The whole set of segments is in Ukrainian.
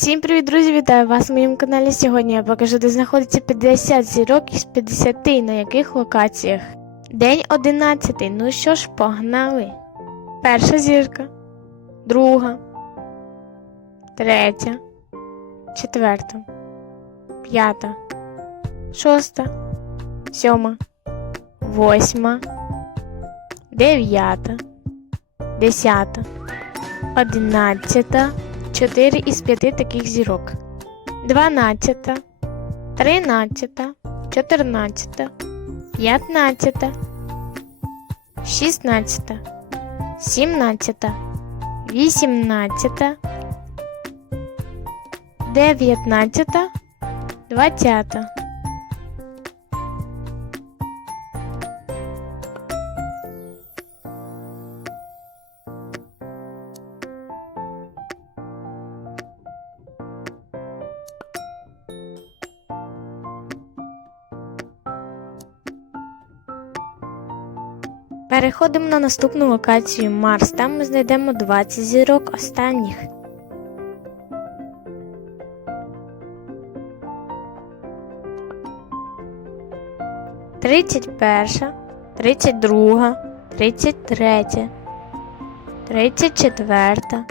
Всім привіт, друзі! Вітаю вас на моєму каналі. Сьогодні я покажу, де знаходиться 50 зірок із 50 на яких локаціях. День 11. Ну що ж, погнали. Перша зірка, друга, третя, четверта, п'ята, шоста, сьома, восьма, дев'ята, десята, одинадцята. 4 із 5 таких зірок. 12, 13, 14, 15, 16, 17, 18, 19, 20. Переходимо на наступну локацію Марс. Там ми знайдемо 20 зірок останніх. Тридцять перша, тридцять друга, тридцять третя, тридцять четверта,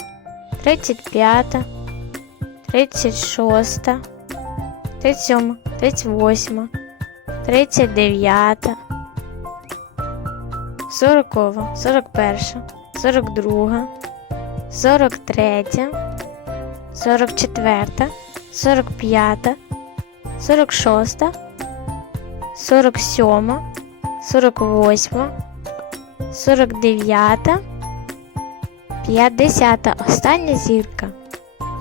тридцять п'ята, тридцять шоста, тридцять сьома, тридцять восьма, тридцять дев'ята. 40, 41, 42, 43, 44, 45, 46, 47, 48, 49, 50. Остання зірка.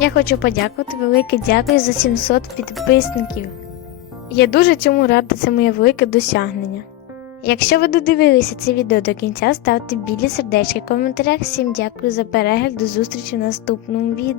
Я хочу подякувати велике дякую за 700 підписників. Я дуже цьому рада, це моє велике досягнення. Якщо ви додивилися це відео до кінця, ставте білі сердечки в коментарях. Всім дякую за перегляд. До зустрічі в наступному відео.